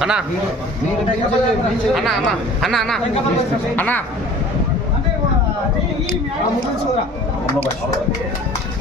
అన్నా. అన్నా అన్నా అన్నా అన్నా. అన్నా.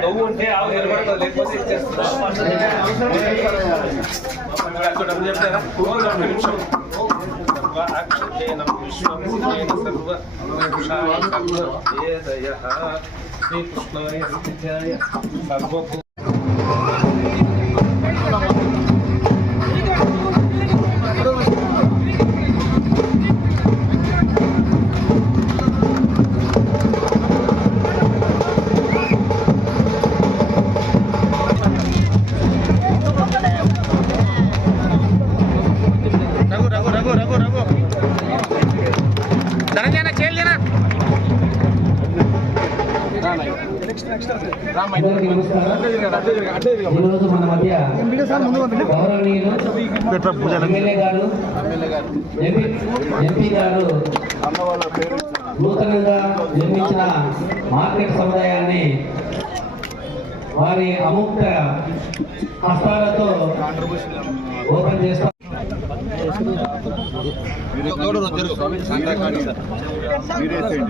నవ్వు ఉంటే ఆవు నిలబడతావు లేకపోతే శ్రీకృష్ణాయ సర్వభూ అందరికీ నమస్కారం ఈరోజు మన మధ్య గౌరవనీయులు ఎమ్మెల్యే గారు ఎంపీ గారు నూతనంగా నిర్మించిన మార్కెట్ సముదాయాన్ని వారి అముక్త హస్తాలతో ఓపెన్ చేస్తారు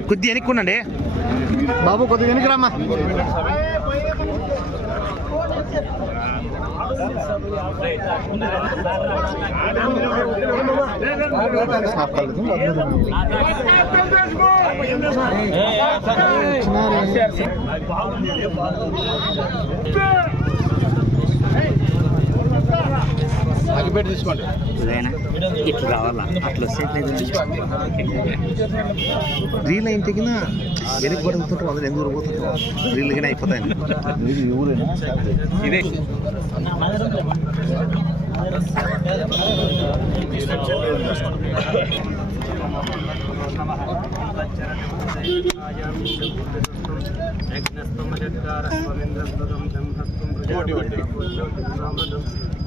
కొద్ది వెనుక్కుండండి. బాబు కొద్దిగా వెనక్కి రామ్మా. అగ్గిపెట్టి తీసుకోండి ఇట్లా రావాలా అట్లా రీల్ ఇంటికి వెనక్కి పడుతుంటారు అందరు ఎందుకు పోతుంటారు రీల్ కానీ అయిపోతాయి ఇదే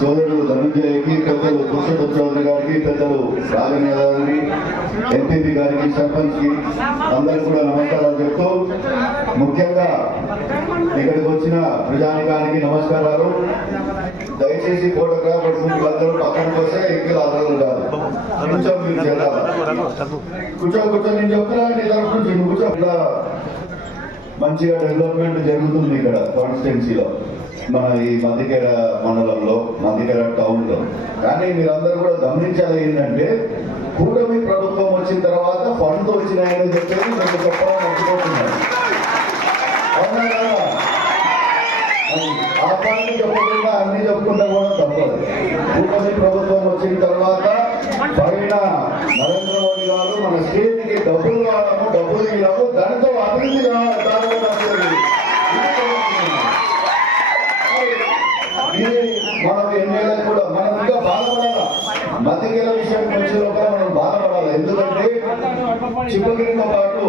సోదరుడు ధనుంజయకి పెద్దలు కుషభ చౌదరి గారికి పెద్దలు రాఘవయ్య గారికి ఎంపీపీ గారికి సర్పంచ్కి అందరికి కూడా నమస్కారాలు చెప్తూ ముఖ్యంగా ఇక్కడికి వచ్చిన ప్రజానికానికి నమస్కారాలు. దయచేసి ఫోటోగ్రాఫర్స్ అందరూ పక్కనకి వస్తే ఎక్కి ఆధారాలు కాదు. కొంచెం మీరు చేయాలి కూర్చో కూర్చో నేను చెప్తున్నాను తరఫు కూర్చో మంచిగా డెవలప్మెంట్ జరుగుతుంది ఇక్కడ కాన్స్టిట్యున్సీలో మన ఈ మందికెర మండలంలో మందికెర టౌన్లో. కానీ మీరందరూ కూడా గమనించాలి ఏంటంటే కూటమి ప్రభుత్వం వచ్చిన తర్వాత ఫండ్ వచ్చినాయని చెప్పేసి మీకు చెప్పడం మర్చిపోతున్నారు ఆ ఫండ్ చెప్పకుండా అన్ని చెప్పుకుంటా కూడా తప్పదు. కూటమి ప్రభుత్వం వచ్చిన తర్వాత పైన నరేంద్ర మోడీ గారు మన స్టేట్కి డబ్బులు కావాలి మనం కూడా మనం ఇంకా బాధపడాలా? మధ్యకెల విషయం వచ్చే లోపల మనం బాధపడాలి? ఎందుకంటే చిప్పగిరితో పాటు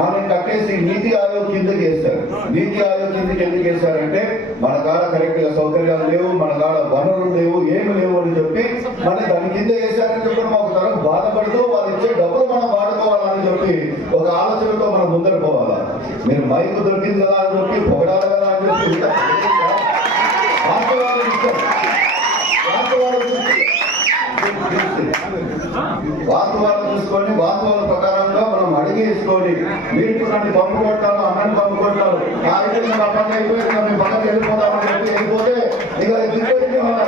మనం కట్టేసి నీతి ఆయోగ్ కిందకి వేస్తారు. నీతి ఆయోగ్ కిందకి ఎందుకు వేస్తారంటే మన కాడ కరెక్ట్గా సౌకర్యాలు లేవు మన కాడ వనరులు లేవు ఏమి లేవు అని చెప్పి మన దాని కింద వేశారని చెప్పి మాకు తరం బాధపడుతూ వాళ్ళు ఇచ్చే డబ్బులు మనం వాడుకోవాలని చెప్పి ఒక ఆలోచనతో మనం ముందర పోవాలా? మీరు మైకు దొరికింది కదా అని చెప్పి పొగడాలి కదా అని చెప్పి ఇంత వాస్తవాలు ఇష్టం వాస్తవాలు చూసి వాస్తవాలు చూసుకొని వాస్తవాల ప్రకారంగా మనం అడిగేసుకొని మీరు నన్ను పంపు కొట్టాలి అన్నని పంపు కొట్టాలి కార్యక్రమం అయితే నా పని అయిపోయి వెళ్ళిపోతామని చెప్పి వెళ్ళిపోతే ఇక దిగ్గజంగా మన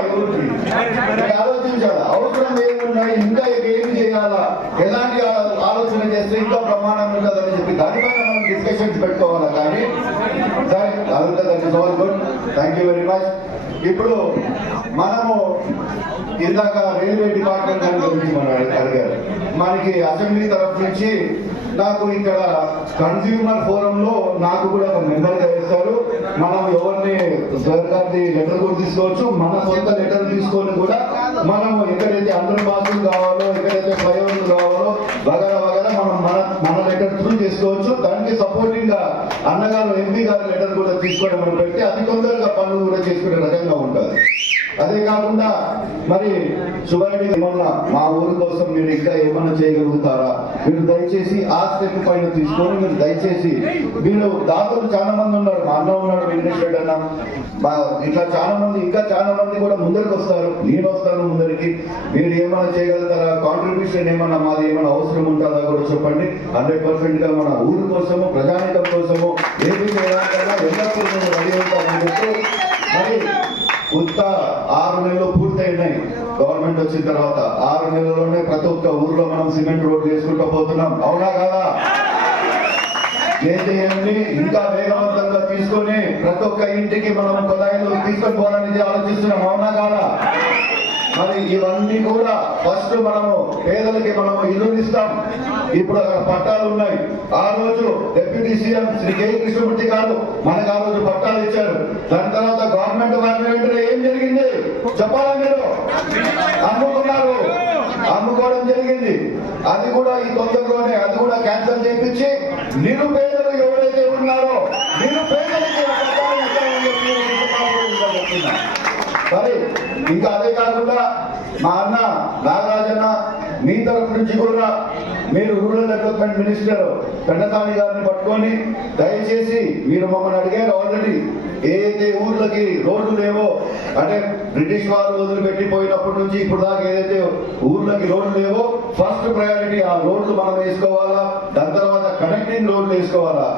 ఆలోచించాలి? అవసరం ఏమున్నాయి ఇంకా ఏమి చేయాలా? ఎలాంటి ఆలోచన చేస్తే ఇంకా ప్రమాణం ఉంటుందని చెప్పి దానిపైన మనం డిస్కషన్స్ పెట్టుకోవాలా? కానీ సరే అదంతా థ్యాంక్ యూ వెరీ మచ్ ఇప్పుడు మనము ఇందాక రైల్వే డిపార్ట్మెంట్ దాని గురించి మనం అడిగారు. మనకి అసెంబ్లీ తరఫు నుంచి నాకు ఇక్కడ కన్స్యూమర్ ఫోరం లో నాకు కూడా ఒక మెంబర్గా వేస్తారు మనం ఎవరిని సర్కార్ది లెటర్ కూడా తీసుకోవచ్చు మన సొంత లెటర్ తీసుకొని కూడా మనం ఎక్కడైతే అండర్ పాసులు కావాలో ఎక్కడైతే ఫ్లైఓవర్లు కావాలో వగరా వగరా మనం మన మన లెటర్ త్రూ చేసుకోవచ్చు. దానికి సపోర్టింగ్గా అన్నగారు ఎంపీ గారి లెటర్ కూడా తీసుకోవడం పెట్టి అతి తొందరగా పనులు కూడా చేసుకునే రకంగా ఉంటుంది. అదే కాకుండా మరి సుబ్బారెడ్డి ఏమన్నా మా ఊరి కోసం మీరు ఇంకా ఏమన్నా చేయగలుగుతారా? మీరు దయచేసి ఆ స్టెప్ పైన తీసుకొని మీరు దయచేసి వీళ్ళు దాతలు చాలా మంది ఉన్నారు మా అన్న ఉన్నాడు వెంకటేశ్వర అన్న. ఇట్లా చాలా మంది ఇంకా చాలా మంది కూడా ముందరికి వస్తారు నేను వస్తాను ముందరికి. మీరు ఏమైనా చేయగలుగుతారా? కాంట్రిబ్యూషన్ ఏమన్నా మాది ఏమైనా అవసరం ఉంటుందా కూడా చెప్పండి. హండ్రెడ్ పర్సెంట్గా మన ఊరు కోసము ప్రజానికం కోసము ఏది చేయడానికన్నా ఎల్లప్పుడూ రెడీ మరి కొత్త నెలలో పూర్తయినాయి గవర్నమెంట్ వచ్చిన తర్వాత ఆరు నెలల్లోనే ప్రతి ఒక్క ఊర్లో మనం సిమెంట్ రోడ్లు వేసుకుంటూ పోతున్నాం. అవునా కాదా? జేజేఎంని ఇంకా వేగవంతంగా తీసుకొని ప్రతి ఒక్క ఇంటికి మనం కొలాయిలు తీసుకొని పోవాలని ఆలోచిస్తున్నాం. అవునా కాదా? మరి ఇవన్నీ కూడా ఫస్ట్ మనము పేదలకి మనము ఇల్లు ఇస్తాం. ఇప్పుడు అక్కడ పట్టాలు ఉన్నాయి. ఆ రోజు deputy CM Shri K. Krishnamurthy గారు మనకు ఆ రోజు పట్టాలు ఇచ్చారు. దాని తర్వాత గవర్నమెంట్ వారిని వెంటనే చెప్పాలా మీరు? అమ్ముకున్నారు. అమ్ముకోవడం జరిగింది. అది కూడా ఈ తొందరలోనే అది కూడా క్యాన్సల్ చేయించి నిరుపేదలు ఎవరైతే ఉన్నారో నిరుపేదలకి మరి ఇంకా అదే కాకుండా మా అన్న నాగరాజన్న మీ తరఫు నుంచి కూడా మీరు రూరల్ డెవలప్మెంట్ మినిస్టర్ పెండసాని గారిని పట్టుకొని దయచేసి మీరు మమ్మల్ని అడిగారు ఆల్రెడీ. ఏదైతే ఊర్లకి రోడ్లు లేవో అంటే బ్రిటిష్ వారు వదిలిపెట్టిపోయినప్పటి నుంచి ఇప్పుడు దాకా ఏదైతే ఊర్లకి రోడ్లు లేవో ఫస్ట్ ప్రయారిటీ ఆ రోడ్లు మనం వేసుకోవాలా? దాని తర్వాత కనెక్టింగ్ రోడ్లు వేసుకోవాలా?